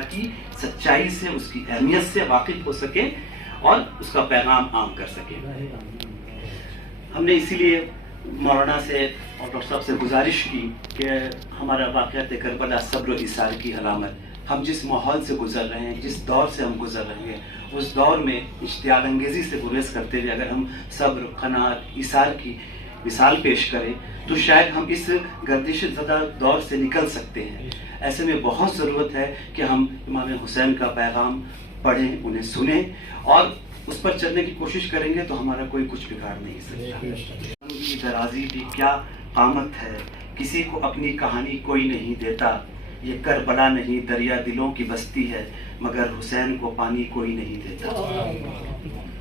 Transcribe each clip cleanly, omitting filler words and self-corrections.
اللہ کی سچائی سے، اس کی اہمیت سے واقف ہو سکے اور اس کا پیغام عام کر سکے۔ ہم نے اسی لیے مولانا سے اور ڈاکٹر صاحب سے گزارش کی کہ ہمارا واقعات کربلا صبر و ایثار کی علامت، ہم جس ماحول سے گزر رہے ہیں، جس دور سے ہم گزر رہے ہیں، اس دور میں اشتعال انگیزی سے گریز کرتے ہوئے اگر ہم صبر، قناعت، ایثار کی مثال پیش کریں تو شاید ہم اس گردش زدہ دور سے نکل سکتے ہیں۔ ایسے میں بہت ضرورت ہے کہ ہم امام حسین کا پیغام پڑھیں، انہیں سنیں اور اس پر چلنے کی کوشش کریں گے تو ہمارا کوئی کچھ بگاڑ نہیں سکتا۔ ان کی درازی بھی کیا قامت ہے، کسی کو اپنی کہانی کوئی نہیں دیتا، یہ کربلا نہیں دریا دلوں کی بستی ہے، مگر حسین کو پانی کوئی نہیں دیتا۔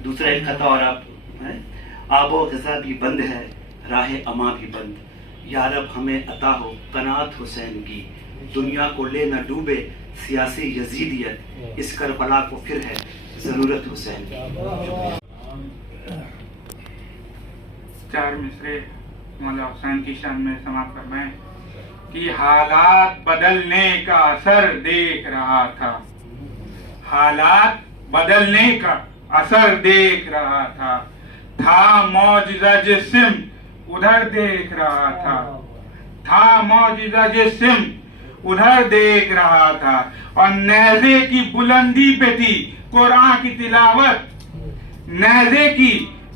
دوسرا ایک خطا اور آب و غذا بھی بند ہے، راہ اما بھی بند، یا رب ہمیں عطا ہو قناعت حسین کی، دنیا کو لے نہ ڈوبے سیاسی یزیدیت، اس کربلا کو پھر ہے ضرورت حسین کی۔ چار مصرے مولا حسین کی شان میں سماعت فرمائیں کہ حالات بدلنے کا اثر دیکھ رہا تھا، حالات بدلنے کا اثر دیکھ رہا تھا معجزہ جسم ادھر دیکھ رہا تھا معجزہ جسم ادھر دیکھ رہا تھا، اور نیزے کی بلندی پہ تھی قرآن کی تلاوت، نیزے کی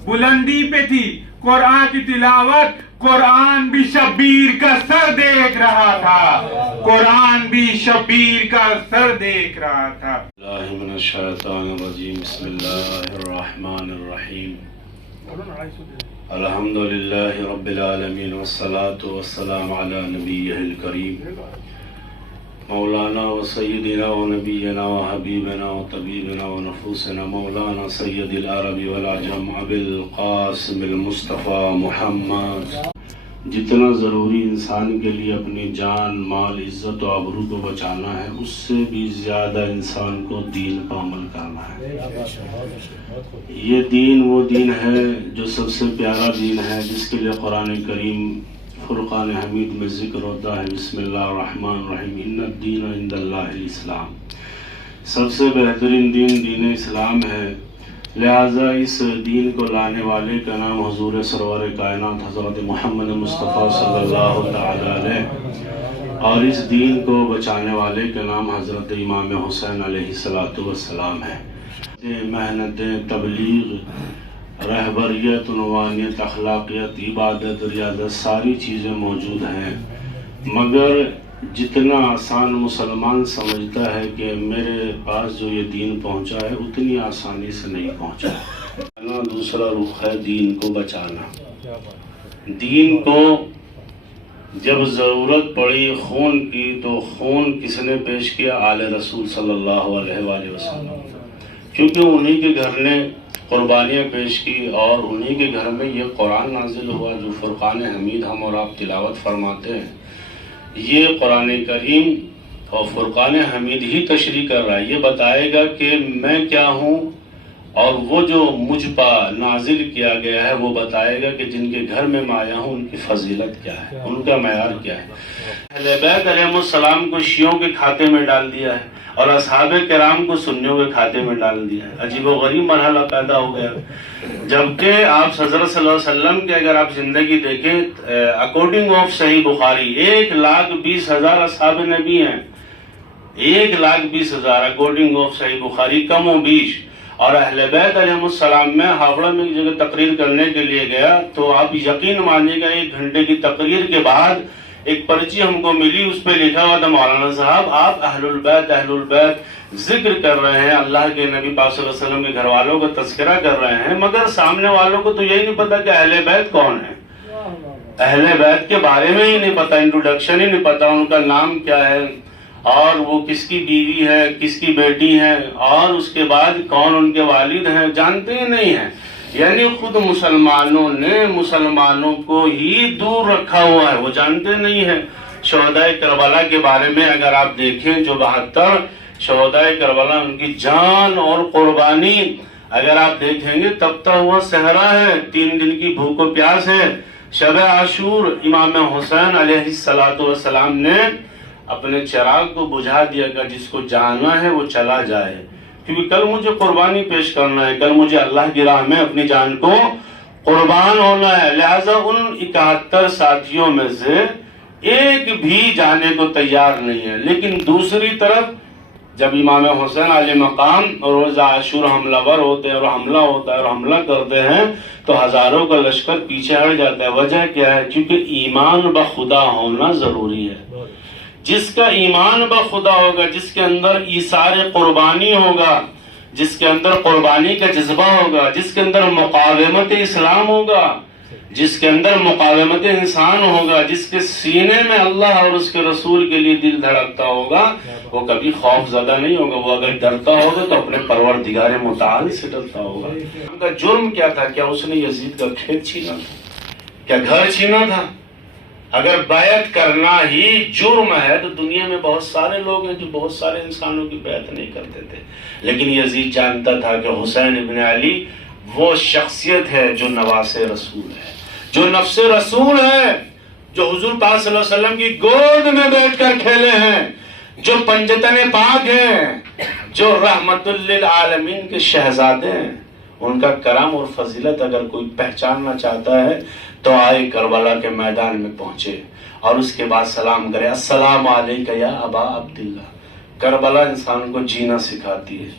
بلندی پہ تھی قرآن کی تلاوت، قرآن بھی شبیر کا سر دیکھ رہا تھا، قرآن بھی شبیر کا سر دیکھ رہا تھا۔ اللہ من الشیطان الرجیم، بسم اللہ الرحمن الرحیم، الحمدللہ رب العالمین، والصلاة والسلام علی نبیہ الکریم، مولانا و سیدنا و نبینا و حبیبنا و طبیبنا و نفوسنا مولانا سید العرب والعجم ابی القاسم المصطفیٰ محمد۔ جتنا ضروری انسان کے لیے اپنی جان، مال، عزت و آبرو کو بچانا ہے، اس سے بھی زیادہ انسان کو دین پر عمل کرنا ہے۔ یہ دین وہ دین ہے جو سب سے پیارا دین ہے، جس کے لیے قرآن کریم فرقان حمید میں ذکر ہوتا ہے، بسم اللہ الرحمن الرحیم، ان الدین عند اللہ الاسلام، سب سے بہترین دین دین اسلام ہے۔ لہٰذا اس دین کو لانے والے کا نام حضور سرور کائنات حضرت محمد مصطفیٰ صلی اللہ تعالی علیہ، اور اس دین کو بچانے والے کا نام حضرت امام حسین علیہ السلام ہے۔ محنت تبلیغ، رہبریت، عنوانیت، اخلاقیت، عبادت، ریاضت، ساری چیزیں موجود ہیں، مگر جتنا آسان مسلمان سمجھتا ہے کہ میرے پاس جو یہ دین پہنچا ہے اتنی آسانی سے نہیں پہنچا۔ دوسرا رخ ہے دین کو بچانا۔ دین کو جب ضرورت پڑی خون کی تو خون کس نے پیش کیا؟ آل رسول صلی اللہ علیہ وآلہ وسلم، کیونکہ انہی کے گھر نے قربانیاں پیش کی اور انہی کے گھر میں یہ قرآن نازل ہوا جو فرقان حمید ہم اور آپ تلاوت فرماتے ہیں۔ یہ قرآن کریم اور فرقان حمید ہی تشریح کر رہا ہے، یہ بتائے گا کہ میں کیا ہوں، اور وہ جو مجھ پر نازل کیا گیا ہے وہ بتائے گا کہ جن کے گھر میں میں آیا ہوں ان کی فضیلت کیا ہے، ان کا معیار کیا ہے۔ اہل بیت علیہ السلام کو شیعوں کے کھاتے میں ڈال دیا ہے اور اصحاب کرام کو سنیوں کے کھاتے میں ڈال دیا ہے۔ عجیب و غریب مرحلہ پیدا ہو گیا، جبکہ آپ حضرت صلی اللہ علیہ وسلم کی اگر آپ زندگی دیکھیں، اکارڈنگ آف صحیح بخاری 1,20,000 اصحاب نبی ہیں، 1,20,000 اکارڈنگ آف صحیح بخاری، کم و بیش۔ اور اہل بیت علیہ السلام میں ہاوڑہ میں ایک جگہ تقریر کرنے کے لیے گیا تو آپ یقین مانیے گا 1 گھنٹے کی تقریر کے بعد ایک پرچی ہم کو ملی، اس پہ لکھا ہوا تھا مولانا صاحب آپ اہل البیت ذکر کر رہے ہیں، اللہ کے نبی پاک صلی اللہ علیہ وسلم کے گھر والوں کا تذکرہ کر رہے ہیں، مگر سامنے والوں کو تو یہی نہیں پتا کہ اہل بیت کون ہے، اہل بیت کے بارے میں ہی نہیں پتا، انٹروڈکشن ہی نہیں پتا، ان کا نام کیا ہے اور وہ کس کی بیوی ہے، کس کی بیٹی ہے، اور اس کے بعد کون ان کے والد ہیں، جانتے ہی نہیں ہیں۔ یعنی خود مسلمانوں نے مسلمانوں کو ہی دور رکھا ہوا ہے، وہ جانتے نہیں ہیں۔ شہداء کربلا کے بارے میں اگر آپ دیکھیں جو 72 شہداء کربلا، ان کی جان اور قربانی اگر آپ دیکھیں گے، تبتا ہوا صحرا ہے، 3 دن کی بھوک و پیاس ہے۔ شب عاشور امام حسین علیہ السلام نے اپنے چراغ کو بجھا دیا کہ جس کو جانا ہے وہ چلا جائے، کیونکہ کل مجھے قربانی پیش کرنا ہے، کل مجھے اللہ کی راہ میں اپنی جان کو قربان ہونا ہے۔ لہذا ان 71 ساتھیوں میں سے ایک بھی جانے کو تیار نہیں ہے۔ لیکن دوسری طرف جب امام حسین علیہ مقام اور روز عاشور حملہ ور ہوتے ہیں اور حملہ ہوتا ہے اور حملہ کرتے ہیں تو ہزاروں کا لشکر پیچھے ہٹ جاتا ہے۔ وجہ کیا ہے؟ کیونکہ ایمان بخدا ہونا ضروری ہے۔ جس کا ایمان بخدا ہوگا، جس کے اندر ایثار قربانی ہوگا، جس کے اندر قربانی کا جذبہ ہوگا، جس کے اندر مقاومت اسلام ہوگا، جس کے اندر مقاومت انسان ہوگا، جس کے سینے میں اللہ اور اس کے رسول کے لیے دل دھڑکتا ہوگا، وہ کبھی خوف زدہ نہیں ہوگا۔ وہ اگر ڈرتا ہوگا تو اپنے پروردگار متعال سے ڈرتا ہوگا۔ ان کا جرم کیا تھا؟ کیا اس نے یزید کا کھیت چھینا تھا؟ کیا گھر چھینا تھا؟ اگر بیعت کرنا ہی جرم ہے تو دنیا میں بہت سارے لوگ ہیں جو بہت سارے انسانوں کی بیعت نہیں کرتے تھے، لیکن یزید جانتا تھا کہ حسین ابن علی وہ شخصیت ہے جو نواس رسول ہے، جو نفس رسول ہے، جو حضور پاک صلی اللہ علیہ وسلم کی گود میں بیٹھ کر کھیلے ہیں، جو پنجتن پاک ہیں، جو رحمت للعالمین کے شہزادے ہیں۔ ان کا کرم اور فضیلت اگر کوئی پہچاننا چاہتا ہے تو آئے کربلا کے میدان میں پہنچے اور اس کے بعد سلام کرے، السلام علیکہ یا ابا عبداللہ۔ کربلا انسان کو جینا سکھاتی ہے،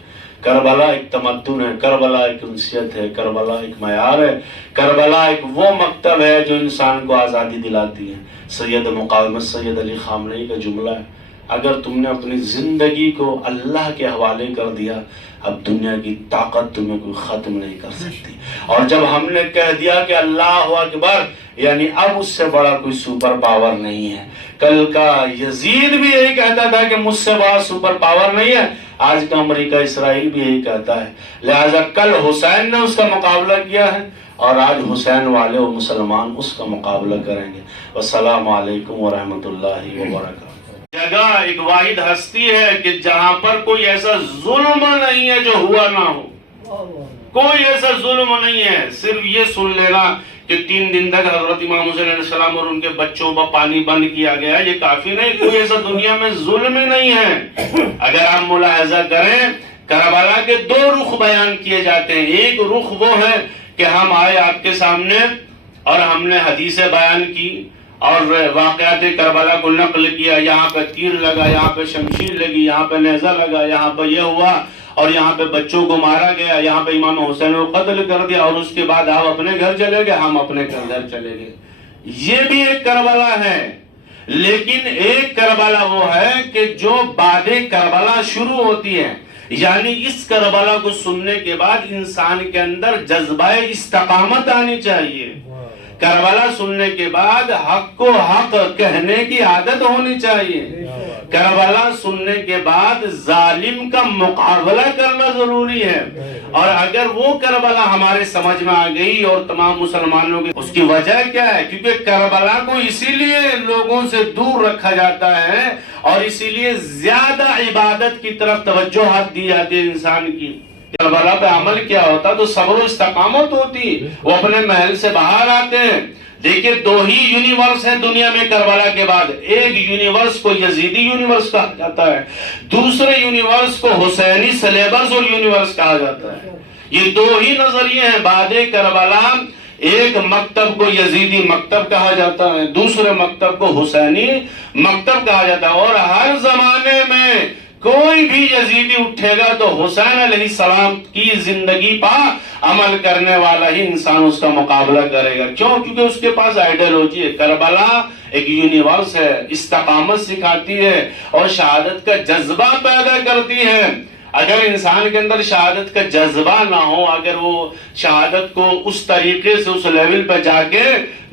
کربلا ایک تمدن ہے، کربلا ایک انسیت ہے، کربلا ایک معیار ہے، کربلا ایک وہ مکتب ہے جو انسان کو آزادی دلاتی ہے۔ سید مقاومت سید علی خامنہی کا جملہ ہے، اگر تم نے اپنی زندگی کو اللہ کے حوالے کر دیا، اب دنیا کی طاقت تمہیں کوئی ختم نہیں کر سکتی۔ اور جب ہم نے کہہ دیا کہ اللہ اکبر، یعنی اب اس سے بڑا کوئی سپر پاور نہیں ہے۔ کل کا یزید بھی یہی کہتا تھا کہ مجھ سے بڑا سپر پاور نہیں ہے، آج کا امریکہ اسرائیل بھی یہی کہتا ہے۔ لہٰذا کل حسین نے اس کا مقابلہ کیا ہے اور آج حسین والے و مسلمان اس کا مقابلہ کریں گے۔ والسلام علیکم ورحمۃ اللہ وبرکاتہ۔ جگہ ایک واحد ہستی ہے کہ جہاں پر کوئی ایسا ظلم نہیں ہے جو ہوا نہ ہو، کوئی ایسا ظلم نہیں ہے۔ صرف یہ سن لینا کہ 3 دن تک حضرت امام حسین علیہ السلام اور ان کے بچوں پر پانی بند کیا گیا، یہ کافی نہیں، کوئی ایسا دنیا میں ظلم ہی نہیں ہے۔ اگر آپ ملاحظہ کریں، کربلا کے 2 رخ بیان کیے جاتے ہیں۔ ایک رخ وہ ہے کہ ہم آئے آپ کے سامنے اور ہم نے حدیثیں بیان کی اور واقعات کربلا کو نقل کیا، یہاں پہ تیر لگا، یہاں پہ شمشیر لگی، یہاں پہ نیزہ لگا، یہاں پہ یہ ہوا اور یہاں پہ بچوں کو مارا گیا، یہاں پہ امام حسین کو قتل کر دیا اور اس کے بعد آپ اپنے گھر چلے گئے، ہم اپنے گھر چلے گئے۔ یہ بھی ایک کربلا ہے، لیکن ایک کربلا وہ ہے کہ جو بعد کربلا شروع ہوتی ہے، یعنی اس کربلا کو سننے کے بعد انسان کے اندر جذبہ استقامت آنی چاہیے۔ کربلا سننے کے بعد حق کو حق کہنے کی عادت ہونی چاہیے۔ کربلا سننے کے بعد ظالم کا مقابلہ کرنا ضروری ہے۔ اور اگر وہ کربلا ہمارے سمجھ میں آ گئی اور تمام مسلمانوں کے، اس کی وجہ کیا ہے؟ کیونکہ کربلا کو اسی لیے لوگوں سے دور رکھا جاتا ہے اور اسی لیے زیادہ عبادت کی طرف توجہ دی جاتی ہے انسان کی۔ کربلا پہ عمل کیا ہوتا تو صبر و استقامت ہوتی، وہ اپنے محل سے باہر آتے ہیں۔ دیکھیں 2 ہی یونیورس ہیں دنیا میں کربلا کے بعد، ایک یونیورس کو یزیدی یونیورس کہا جاتا ہے، دوسرے یونیورس کو حسینی سلیبس اور یونیورس کہا جاتا ہے۔ یہ 2 ہی نظریے ہیں بعد کربلا۔ ایک مکتب کو یزیدی مکتب کہا جاتا ہے، دوسرے مکتب کو حسینی مکتب کہا جاتا ہے۔ اور ہر زمانے میں کوئی بھی یزیدی اٹھے گا تو حسین علیہ السلام کی زندگی پا عمل کرنے والا ہی انسان اس کا مقابلہ کرے گا۔ کیوں؟ کیونکہ اس کے پاس آئیڈیالوجی ہے۔ کربلا ایک یونیورس ہے، استقامت سکھاتی ہے اور شہادت کا جذبہ پیدا کرتی ہے۔ اگر انسان کے اندر شہادت کا جذبہ نہ ہو، اگر وہ شہادت کو اس طریقے سے اس لیول پہ جا کے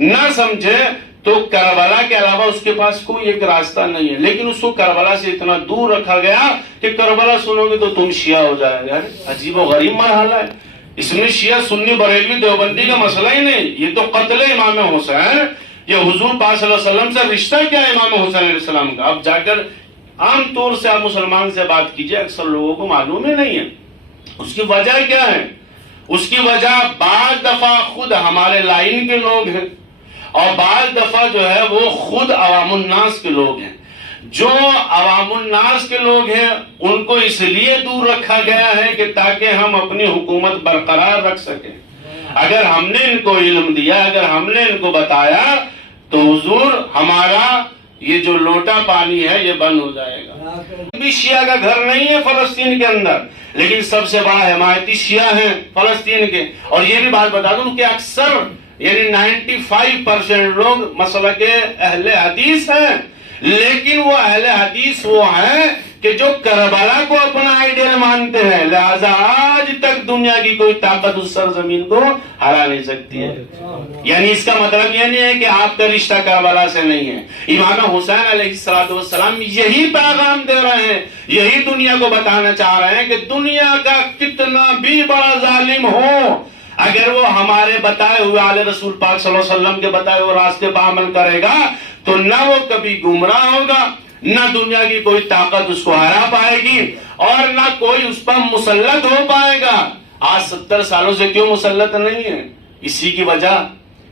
نہ سمجھے تو کربلا کے علاوہ اس کے پاس کوئی ایک راستہ نہیں ہے۔ لیکن اس کو کربلا سے اتنا دور رکھا گیا کہ کربلا سنو گے تو تم شیعہ ہو جائے گا۔ عجیب و غریب مرحلہ ہے۔ اس میں شیعہ سنی بریلوی دیوبندی کا مسئلہ ہی نہیں، یہ تو قتل امام حسین، یہ حضور پاک صلی اللہ علیہ وسلم سے رشتہ کیا ہے امام حسین علیہ السلام کا؟ اب جا کر عام طور سے آپ مسلمان سے بات کیجئے، اکثر لوگوں کو معلوم ہی نہیں ہے۔ اس کی وجہ کیا ہے؟ اس کی وجہ بعض دفعہ خود ہمارے لائن کے لوگ ہیں اور بعض دفعہ جو ہے وہ خود عوام الناس کے لوگ ہیں جو عوام الناس کے لوگ ہیں ان کو اس لیے دور رکھا گیا ہے کہ تاکہ ہم اپنی حکومت برقرار رکھ سکیں. اگر ہم نے ان کو علم دیا، اگر ہم نے ان کو بتایا تو حضور ہمارا یہ جو لوٹا پانی ہے یہ بند ہو جائے گا. بھی شیعہ کا گھر نہیں ہے فلسطین کے اندر، لیکن سب سے بڑا حمایتی شیعہ ہیں فلسطین کے. اور یہ بھی بات بتا دوں کہ اکثر یعنی 95% لوگ مسلک اہل حدیث ہیں، لیکن وہ اہل حدیث وہ ہیں کہ جو کربلا کو اپنا آئیڈیل مانتے ہیں. لہذا آج تک دنیا کی کوئی طاقت اس سرزمین کو ہرا نہیں سکتی ہے. یعنی اس کا مطلب یہ نہیں ہے کہ آپ کا رشتہ کربلا سے نہیں ہے. امام حسین علیہ السلام یہی پیغام دے رہے ہیں، یہی دنیا کو بتانا چاہ رہے ہیں کہ دنیا کا کتنا بھی بڑا ظالم ہو، اگر وہ ہمارے بتائے ہوئے آل رسول پاک صلی اللہ علیہ وسلم کے بتائے ہوئے راستے پر عمل کرے گا تو نہ وہ کبھی گمراہ ہوگا، نہ دنیا کی کوئی طاقت اس کو ہرا پائے گی، اور نہ کوئی اس پر مسلط ہو پائے گا. آج 70 سالوں سے کیوں مسلط نہیں ہے؟ اسی کی وجہ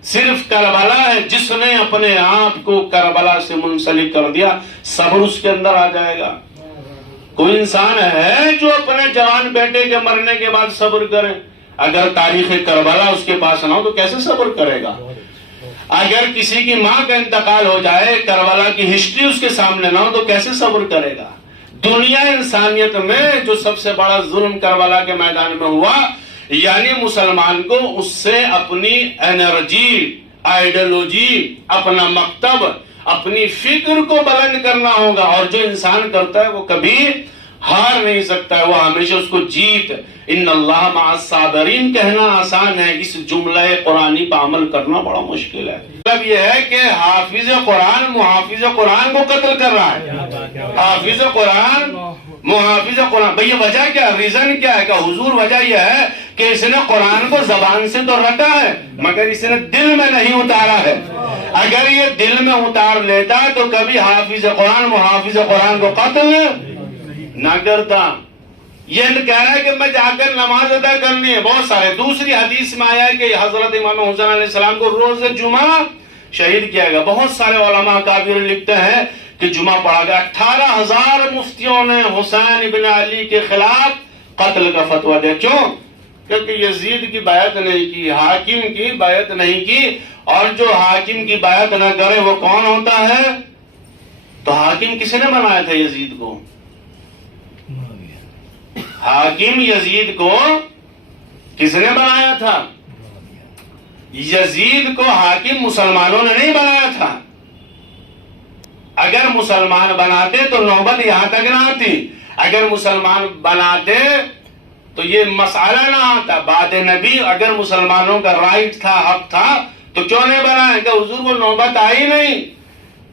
صرف کربلا ہے. جس نے اپنے آپ کو کربلا سے منسلک کر دیا صبر اس کے اندر آ جائے گا. کوئی انسان ہے جو اپنے جوان بیٹے کے مرنے کے بعد صبر کرے؟ اگر تاریخ کربلا اس کے پاس نہ ہو تو کیسے صبر کرے گا؟ اگر کسی کی ماں کا انتقال ہو جائے، کربلا کی ہسٹری اس کے سامنے نہ ہو تو کیسے صبر کرے گا؟ دنیا انسانیت میں جو سب سے بڑا ظلم کربلا کے میدان میں ہوا، یعنی مسلمان کو اس سے اپنی انرجی، آئیڈیالوجی، اپنا مکتب، اپنی فکر کو بلند کرنا ہوگا. اور جو انسان کرتا ہے وہ کبھی ہار نہیں سکتا ہے، وہ ہمیشہ اس کو جیت. ان اللہ مع الصابرین کہنا آسان ہے، اس جملہ قرآنی پر عمل کرنا بڑا مشکل ہے. مطلب یہ ہے کہ حافظ قرآن محافظ قرآن کو قتل کر رہا ہے. حافظ قرآن محافظ قرآن. بھئی یہ وجہ کیا، ریزن کیا ہے؟ کہ حضور وجہ یہ ہے کہ اس نے قرآن کو زبان سے تو رٹا ہے مگر اس نے دل میں نہیں اتارا ہے. اگر یہ دل میں اتار لیتا تو کبھی حافظ قرآن محافظ قرآن کو قتل نہ کرتا. یہ کہہ رہا ہے کہ میں جا کر نماز ادا کرنی ہے. بہت سارے دوسری حدیث میں آیا ہے کہ حضرت امام حسین علیہ السلام کو روز جمعہ شہید کیا گیا. بہت سارے علماء اکابر لکھتے ہیں کہ جمعہ پڑھا گیا. 18,000 مفتیوں نے حسین ابن علی کے خلاف قتل کا فتویٰ دیا. کیوں؟ کیونکہ یزید کی بیعت نہیں کی، حاکم کی بیعت نہیں کی. اور جو حاکم کی بیعت نہ کرے وہ کون ہوتا ہے؟ تو حاکم کس نے بنایا تھا یزید کو؟ حاکم یزید کو کس نے بنایا تھا؟ یزید کو حاکم مسلمانوں نے نہیں بنایا تھا. اگر مسلمان بناتے تو نوبت یہاں تک نہ آتی. اگر مسلمان بناتے تو یہ مسئلہ نہ آتا. بعد نبی اگر مسلمانوں کا رائٹ تھا، حق تھا، تو کیوں نہیں بنایا؟ کہ حضور کو نوبت آئی نہیں.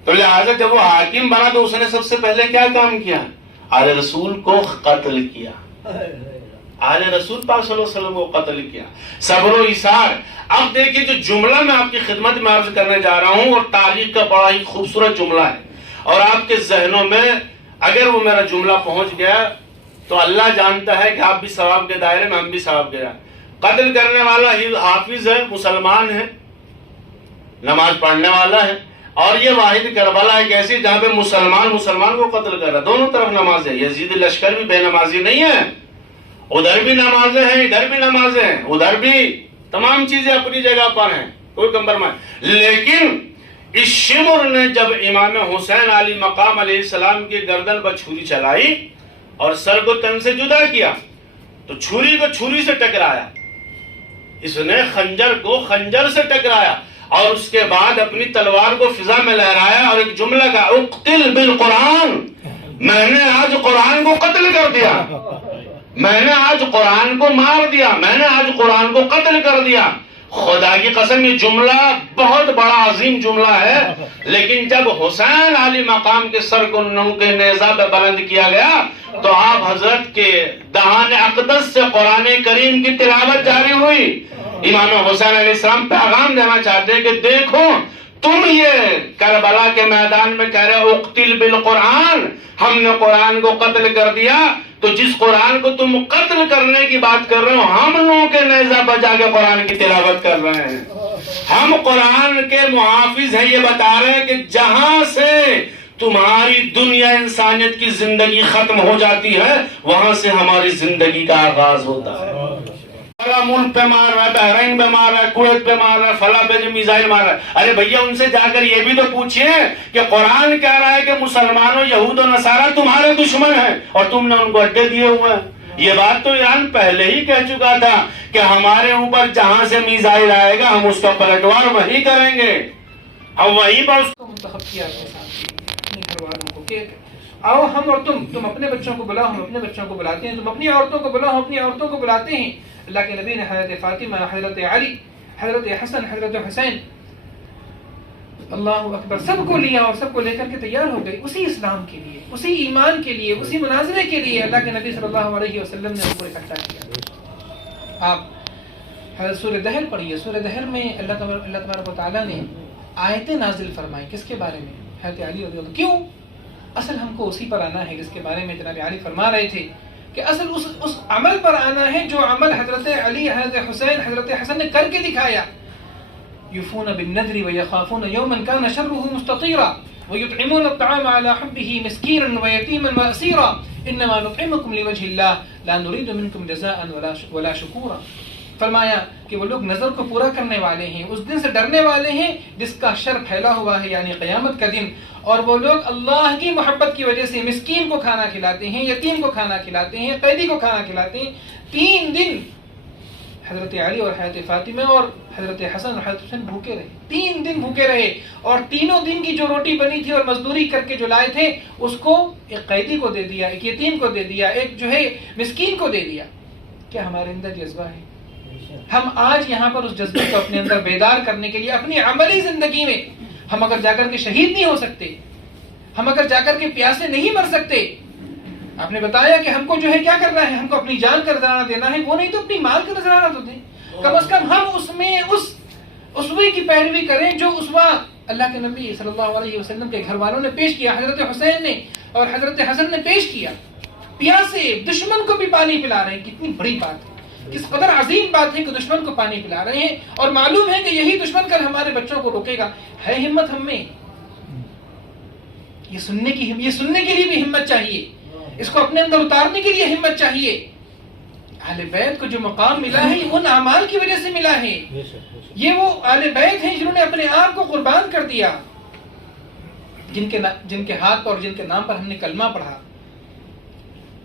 تو لہٰذا جب وہ حاکم بنا تو اس نے سب سے پہلے کیا کام کیا؟ آل رسول کو قتل کیا. آل رسول پاک صلی اللہ علیہ وسلم کو قتل کیا. صبر و ایثار. اب دیکھیے جو جملہ میں آپ کی خدمت میں عرض کرنے جا رہا ہوں، اور تاریخ کا بڑا ہی خوبصورت جملہ ہے، اور آپ کے ذہنوں میں اگر وہ میرا جملہ پہنچ گیا تو اللہ جانتا ہے کہ آپ بھی ثواب کے دائرے میں، ہم بھی ثواب کے دائرے. قتل کرنے والا ہی حافظ ہے، مسلمان ہے، نماز پڑھنے والا ہے. اور یہ واحد کربلا ایک ایسی جہاں پہ مسلمان کو قتل کر رہا ہے. دونوں طرف نمازیں. یزید لشکر بھی بے نمازی نہیں ہے، ادھر بھی نمازیں ہیں، ادھر بھی نمازیں ہیں، ادھر بھی تمام چیزیں اپنی جگہ پر ہیں، کوئی کمپرمائز. لیکن اس شمر نے جب امام حسین علی مقام علیہ السلام کی گردن پر چھری چلائی اور سر کو تن سے جدا کیا تو چھری کو چھری سے ٹکرایا، اس نے خنجر کو خنجر سے ٹکرایا، اور اس کے بعد اپنی تلوار کو فضا میں لہرایا اور ایک جملہ کا اقتل بالقرآن، میں نے آج قرآن کو قتل کر دیا، میں نے آج قرآن کو مار دیا، میں نے آج قرآن کو قتل کر دیا. خدا کی قسم یہ جملہ بہت بڑا عظیم جملہ ہے. لیکن جب حسین علی مقام کے سر کو نو کے نیزہ پہ بلند کیا گیا تو آپ حضرت کے دہان اقدس سے قرآن کریم کی تلاوت جاری ہوئی. امام حسین علیہ السلام پیغام دینا چاہتے ہیں کہ دیکھو تم یہ کربلا کے میدان میں کہہ رہے اقتل بالقرآن، ہم نے قرآن کو قتل کر دیا، تو جس قرآن کو تم قتل کرنے کی بات کر رہے ہو ہم نو کے نیزہ پر جا کے قرآن کی تلاوت کر رہے ہیں. ہم قرآن کے محافظ ہیں، یہ بتا رہے ہیں کہ جہاں سے تمہاری دنیا انسانیت کی زندگی ختم ہو جاتی ہے، وہاں سے ہماری زندگی کا آغاز ہوتا ہے۔ فلاں ملک پہ مار رہا ہے، بحرین پہ مار رہا ہے، کویت پہ مار رہا ہے، فلاں پہ جو میزائل مار رہا ہے۔ ارے بھیا ان سے جا کر یہ بھی تو پوچھئے کہ قرآن کہہ رہا ہے کہ مسلمانوں، یہود و نصارہ تمہارے دشمن ہیں اور تم نے ان کو اڈے دیے ہوئے ہیں۔ یہ بات تو ایران پہلے ہی کہہ چکا تھا کہ ہمارے اوپر جہاں سے میزائل آئے گا ہم اس کا پلٹوار وہی کریں گے، ہم وہیں پر اس کو منتخب کیا اپنے ساتھ اپنے گھر والوں کو کہ آؤ ہم اور تم اپنے بچوں کو بلاؤ، ہم اپنے بچوں کو بلاتے ہیں، تم اپنی عورتوں کو بلاؤ، ہم اپنی عورتوں کو بلاتے ہیں۔ اللہ کے نبی نے حضرت فاطمہ، حضرت علی، حضرت حسن، حضرت حسین، اللہ اکبر، سب کو لیا اور سب کو لے کر کے تیار ہو گئی اسی اسلام کے لیے، اسی ایمان کے لیے، اسی مناظرے کے لیے۔ اللہ کے نبی صلی اللہ علیہ وسلم نے ان کو اکٹھا کیا۔ آپ سورہ دہر پڑھیے، سورہ دہر میں اللہ تبارک و تعالیٰ نے آیتیں نازل فرمائی کس کے بارے میں؟ حضرت علی رضی اللہ۔ کیوں؟ اصل ہم کو اسی پر آنا ہے جس کے بارے میں جناب علی فرما رہے تھے کہ اصل اس عمل پر آنا ہے جو عمل حضرت علی، حضرت حسین، حضرت حسن نے کر کے دکھایا۔ یوفون بالنذر ویخافون یوما کان شرہ مستطیرا ویطعمون الطعام علی حبہ مسکینا ویتیما واسیرا انما نطعمکم لوجہ اللہ لا نرید منکم جزاء ولا شکورا۔ فرمایا کہ وہ لوگ نظر کو پورا کرنے والے ہیں، اس دن سے ڈرنے والے ہیں جس کا شر پھیلا ہوا ہے، یعنی قیامت کا دن، اور وہ لوگ اللہ کی محبت کی وجہ سے مسکین کو کھانا کھلاتے ہیں، یتیم کو کھانا کھلاتے ہیں، قیدی کو کھانا کھلاتے ہیں۔ 3 دن حضرت علی اور حضرت فاطمہ اور حضرت حسن اور حضرت حسین بھوکے رہے، 3 دن بھوکے رہے، اور تینوں دن کی جو روٹی بنی تھی اور مزدوری کر کے جو لائے تھے اس کو ایک قیدی کو دے دیا، ایک یتیم کو دے دیا، ایک جو ہے مسکین کو دے دیا۔ کیا ہمارے اندر جذبہ ہے؟ ہم آج یہاں پر اس جذبے کو اپنے اندر بیدار کرنے کے لیے اپنی عملی زندگی میں، ہم اگر جا کر کے شہید نہیں ہو سکتے، ہم اگر جا کر کے پیاسے نہیں مر سکتے، آپ نے بتایا کہ ہم کو جو ہے کیا کرنا ہے، ہم کو اپنی جان کا نذرانہ دینا ہے، وہ نہیں تو اپنی مال کا نذرانہ تو دیں، کم از کم ہم اس میں اس اسوے کی پیروی کریں جو اسوہ اللہ کے نبی صلی اللہ علیہ وسلم کے گھر والوں نے پیش کیا، حضرت حسین نے اور حضرت حسن نے پیش کیا۔ پیاسے دشمن کو بھی پانی پلا رہے ہیں، کتنی بڑی بات ہے، کس قدر عظیم بات ہے کہ دشمن کو پانی پلا رہے ہیں، اور معلوم ہے کہ یہی دشمن کل ہمارے بچوں کو روکے گا۔ ہے ہمت ہم میں؟ یہ سننے کے لیے بھی ہمت چاہیے، اس کو اپنے اندر اتارنے کے لیے ہمت چاہیے۔ اہل بیت کو جو مقام ملا ہے یہ ان اعمال کی وجہ سے ملا ہے، یہ وہ اہل بیت ہیں جنہوں نے اپنے آپ کو قربان کر دیا، جن کے ہاتھ پر اور جن کے نام پر ہم نے کلمہ پڑھا۔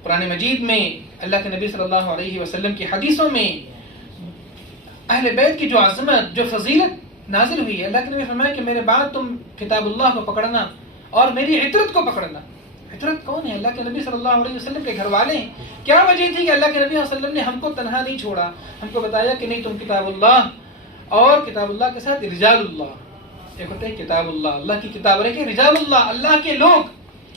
قرآن مجید میں اللہ کے نبی صلی اللہ علیہ وسلم کی حدیثوں میں اہل بیت کی جو عظمت، جو فضیلت نازل ہوئی ہے، اللہ کے نبی فرمایا کہ میرے بعد تم کتاب اللہ کو پکڑنا اور میری عطرت کو پکڑنا۔ عطرت کون ہے؟ اللہ کے نبی صلی اللہ علیہ وسلم کے گھر والے ہیں۔ کیا وجہ تھی کہ اللہ کے نبی صلی اللہ علیہ وسلم نے ہم کو تنہا نہیں چھوڑا، ہم کو بتایا کہ نہیں، تم کتاب اللہ اور کتاب اللہ کے ساتھ رجال اللہ، ایک ہوتا ہے کتاب اللہ، اللہ کی کتاب رکھے، رجال اللہ، اللہ کے لوگ،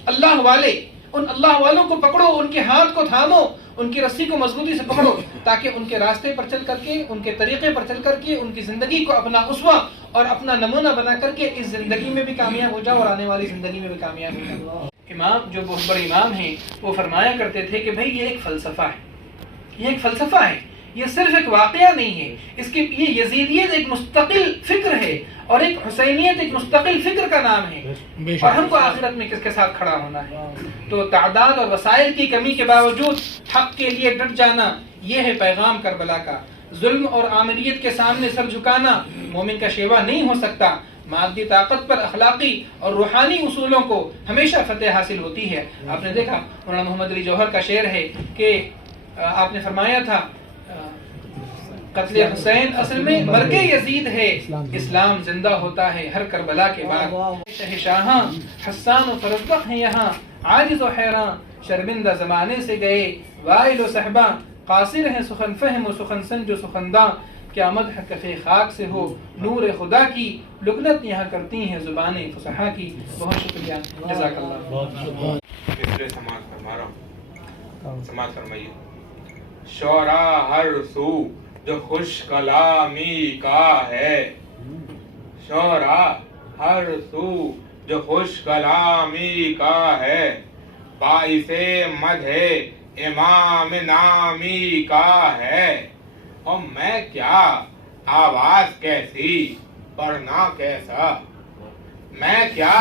اللہ والے، ان اللہ والوں کو پکڑو، ان کے ہاتھ کو تھامو، ان کی رسی کو مضبوطی سے پکڑو، تاکہ ان کے راستے پر چل کر کے، ان کے طریقے پر چل کر کے، ان کی زندگی کو اپنا اسوہ اور اپنا نمونہ بنا کر کے اس زندگی میں بھی کامیاب ہو جاؤ اور آنے والی زندگی میں بھی کامیاب ہو جاؤ۔ امام جو بہت بڑے امام ہیں وہ فرمایا کرتے تھے کہ بھائی یہ ایک فلسفہ ہے، یہ ایک فلسفہ ہے، یہ صرف ایک واقعہ نہیں ہے، اس کی یہ یزیدیت ایک مستقل فکر ہے اور ایک حسینیت ایک مستقل فکر کا نام ہے، اور ہم کو آخرت میں کس کے ساتھ کھڑا ہونا ہے۔ تو تعداد اور وسائل کی کمی کے باوجود حق کے لیے ڈٹ جانا، یہ ہے پیغام کربلا کا۔ ظلم اور آمریت کے سامنے سر جھکانا مومن کا شیوا نہیں ہو سکتا۔ مادی طاقت پر اخلاقی اور روحانی اصولوں کو ہمیشہ فتح حاصل ہوتی ہے۔ آپ نے دیکھا مولانا محمد علی جوہر کا شعر ہے کہ آپ نے فرمایا تھا قتل حسین اصل میں مرگ یزید ہے، اسلام زندہ ہوتا ہے ہر کربلا کے بعد۔ شہنشاہاں حسان و فرزدق ہیں یہاں، عاجز و حیران شرمندہ زمانے سے گئے، وائل و صحباں قاصر ہیں سخن فہم و سخن سنج و سخنداں، کیا مدح کفے خاک سے ہو نور خدا کی، لکنت یہاں کرتی ہیں زبانیں فصحا کی۔ بہت شکریہ، جزاک اللہ۔ مصرے سماعت فرما رہا ہوں، سماعت فرمائیے۔ شعراء ہر سو جو خوش کلامی کا ہے، شعراء ہر سو جو خوش کلامی کا ہے، باعث مدح امام نامی کا ہے۔ اور میں کیا آواز کیسی پڑھنا کیسا، میں کیا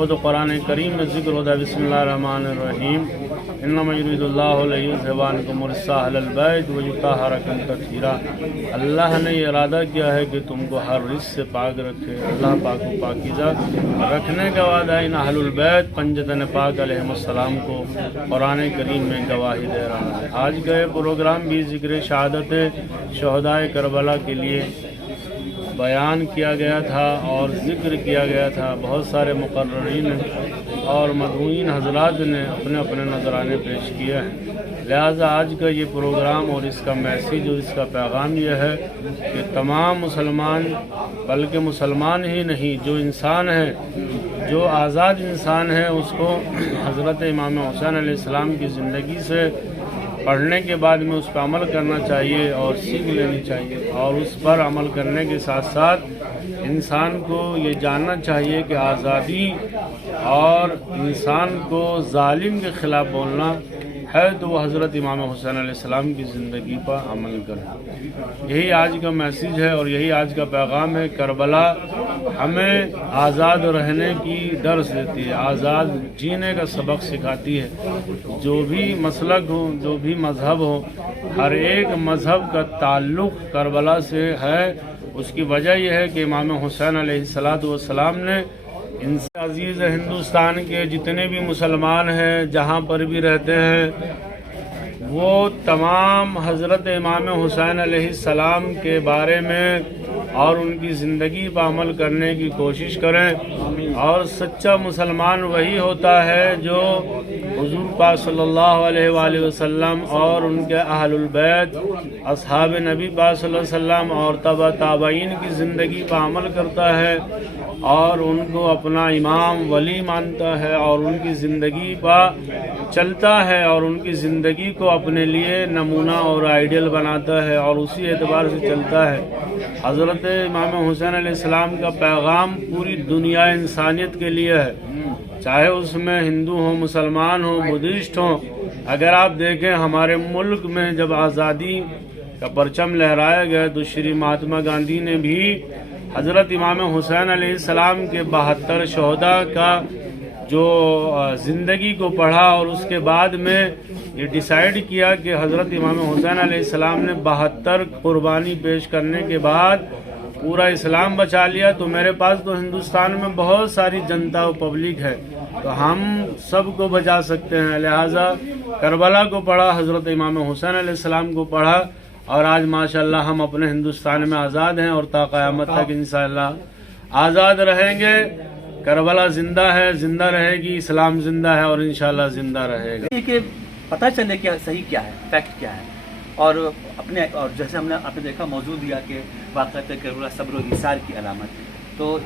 خود قرآن کریم میں ذکر ہوتا ہے بسم اللہ الرحمن الرحیم انما یرید اللہ لیذھب عنکم الرجس اہل البیت ویطہرکم تطہیرا۔ اللہ نے یہ ارادہ کیا ہے کہ تم کو ہر رجس سے پاک رکھے۔ اللہ پاک و پاکیزہ رکھنے کا وعدہ ان اہل البیت پنجتن پاک علیہ السلام کو قرآن کریم میں گواہی دے رہا ہے۔ آج کا یہ پروگرام بھی ذکر شہادت شہدائے کربلا کے لیے بیان کیا گیا تھا اور ذکر کیا گیا تھا۔ بہت سارے مقررین اور مدعوین حضرات نے اپنے اپنے نذرانے پیش کیے ہیں، لہٰذا آج کا یہ پروگرام اور اس کا میسیج اور اس کا پیغام یہ ہے کہ تمام مسلمان، بلکہ مسلمان ہی نہیں، جو انسان ہے، جو آزاد انسان ہے، اس کو حضرت امام حسین علیہ السلام کی زندگی سے پڑھنے کے بعد میں اس پہ عمل کرنا چاہیے اور سیکھ لینی چاہیے، اور اس پر عمل کرنے کے ساتھ ساتھ انسان کو یہ جاننا چاہیے کہ آزادی اور انسان کو ظالم کے خلاف بولنا ہے تو وہ حضرت امام حسین علیہ السلام کی زندگی پر عمل کرے۔ یہی آج کا میسیج ہے اور یہی آج کا پیغام ہے۔ کربلا ہمیں آزاد رہنے کی درس دیتی ہے، آزاد جینے کا سبق سکھاتی ہے۔ جو بھی مسلک ہو، جو بھی مذہب ہو، ہر ایک مذہب کا تعلق کربلا سے ہے۔ اس کی وجہ یہ ہے کہ امام حسین علیہ السلام نے ان سے عزیز ہندوستان کے جتنے بھی مسلمان ہیں، جہاں پر بھی رہتے ہیں، وہ تمام حضرت امام حسین علیہ السلام کے بارے میں اور ان کی زندگی پر عمل کرنے کی کوشش کریں، اور سچا مسلمان وہی ہوتا ہے جو حضور پاک صلی اللہ علیہ وآلہ وسلم اور ان کے اہل البیت اصحاب نبی پاک صلی اللہ علیہ وسلم اور تبع تابعین کی زندگی پر عمل کرتا ہے اور ان کو اپنا امام ولی مانتا ہے اور ان کی زندگی پر چلتا ہے اور ان کی زندگی کو اپنے لیے نمونہ اور آئیڈیل بناتا ہے اور اسی اعتبار سے چلتا ہے۔ حضرت امام حسین علیہ السلام کا پیغام پوری دنیا انسانیت کے لیے ہے، چاہے اس میں ہندو ہوں، مسلمان ہوں، بدھسٹ ہوں۔ اگر آپ دیکھیں ہمارے ملک میں جب آزادی کا پرچم لہرایا گیا تو شری مہاتما گاندھی نے بھی حضرت امام حسین علیہ السلام کے 72 شہداء کا جو زندگی کو پڑھا اور اس کے بعد میں یہ ڈیسائیڈ کیا کہ حضرت امام حسین علیہ السلام نے 72 قربانی پیش کرنے کے بعد پورا اسلام بچا لیا۔ تو میرے پاس تو ہندوستان میں بہت ساری جنتا و پبلک ہے، تو ہم سب کو بچا سکتے ہیں۔ لہٰذا کربلا کو پڑھا، حضرت امام حسین علیہ السلام کو پڑھا، اور آج ماشاءاللہ ہم اپنے ہندوستان میں آزاد ہیں اور تا قیامت تک انشاءاللہ آزاد رہیں گے۔ کربلا زندہ ہے، زندہ رہے گی، اسلام زندہ ہے اور انشاءاللہ زندہ رہے گا۔ کہ پتہ چلے کہ صحیح کیا ہے، فیکٹ کیا ہے، اور جیسے ہم نے آپ نے دیکھا موضوع دیا کہ واقعات کربلا صبر و ایثار کی علامت ہے، تو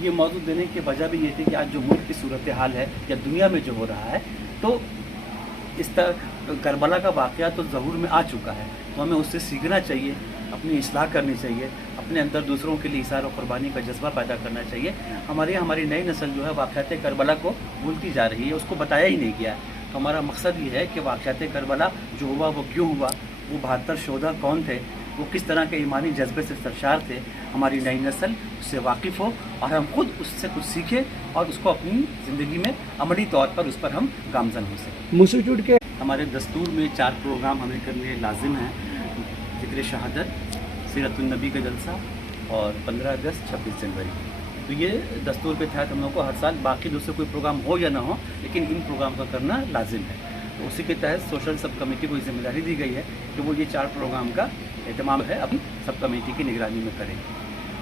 یہ موضوع دینے کی وجہ بھی یہ تھی کہ آج جو ملک کی صورتحال ہے یا دنیا میں جو ہو رہا ہے، تو اس طرح کربلا کا واقعہ تو ظہور میں آ چکا ہے، تو ہمیں اس سے سیکھنا چاہیے، اپنی اصلاح کرنی چاہیے، اپنے اندر دوسروں کے لیے ایثار و قربانی کا جذبہ پیدا کرنا چاہیے۔ ہماری نئی نسل جو ہے واقعات کربلا کو بھولتی جا رہی ہے، اس کو بتایا ہی نہیں گیا ہے۔ تو ہمارا مقصد یہ ہے کہ واقعات کربلا جو ہوا وہ کیوں ہوا، وہ 72 شہداء کون تھے، وہ کس طرح کے ایمانی جذبے سے سرشار تھے، ہماری نئی نسل اس سے واقف ہو اور ہم خود اس سے کچھ سیکھیں اور اس کو اپنی زندگی میں عملی طور پر اس پر ہم گامزن ہو سکیں۔ مسٹیٹیوٹ کے ہمارے دستور میں 4 پروگرام ہمیں کرنے لازم ہیں: ذکر شہادت، سیرت النبی کا جلسہ اور 15 اگست 26 جنوری۔ تو یہ دستور کے تحت ہم لوگوں کو ہر سال، باقی دوسرے کوئی پروگرام ہو یا نہ ہو، لیکن ان پروگرام کا کرنا لازم ہے۔ تو اسی کے تحت سوشل سب کمیٹی کو ذمہ داری دی گئی ہے کہ وہ یہ 4 پروگرام کا اہتمام ہے اب سب کمیٹی کی نگرانی میں کریں۔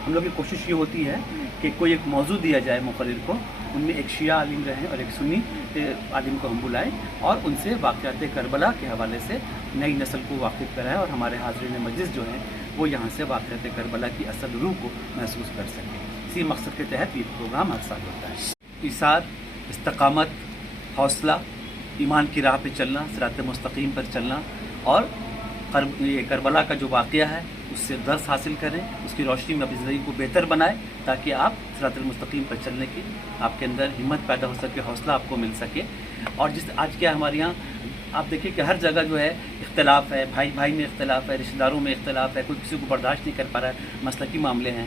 ہم لوگ کی کوشش یہ ہوتی ہے کہ کوئی ایک موضوع دیا جائے مقرر کو، ان میں ایک شیعہ عالم رہیں اور ایک سنی عالم کو ہم بلائیں اور ان سے واقعات کربلا کے حوالے سے نئی نسل کو واقف کرائیں اور ہمارے حاضرین مجلس جو ہیں وہ یہاں سے واقعات کربلا کی اصل روح کو محسوس کر سکیں۔ اسی مقصد کے تحت یہ پروگرام ہر سال ہوتا ہے۔ ایثار، استقامت، حوصلہ، ایمان کی راہ پہ چلنا، صراط مستقیم پر چلنا، اور یہ کربلا کا جو واقعہ ہے اس سے درس حاصل کریں، اس کی روشنی میں اپنی زندگی کو بہتر بنائیں تاکہ آپ صراط المستقیم پر چلنے کی آپ کے اندر ہمت پیدا ہو سکے، حوصلہ آپ کو مل سکے۔ اور جس آج کیا ہمارے یہاں آپ دیکھیں کہ ہر جگہ جو ہے اختلاف ہے، بھائی بھائی میں اختلاف ہے، رشتہ داروں میں اختلاف ہے، کوئی کسی کو برداشت نہیں کر پا رہا ہے، مسلکی معاملے ہیں۔